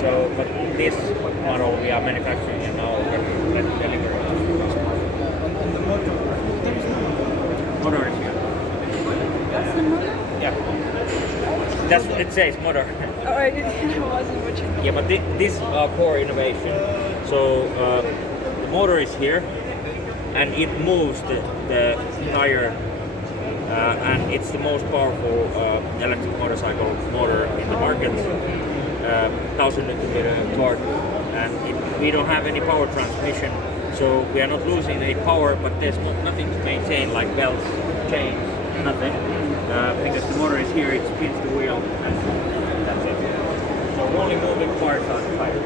So, but this model we are manufacturing and now we're delivering to customers. On the motor, there is no Motor is here. That's the motor? Yeah. That's what it says, motor. Oh, I wasn't watching. Yeah, but this is our core innovation. So the motor is here, and it moves the tire, and it's the most powerful electric motorcycle motor in the market. 1000 Nm torque, and we don't have any power transmission, so we are not losing any power, but there's nothing to maintain like belts, chains, nothing, because the motor is here, it spins the wheel, and that's it. So only moving parts are the tire.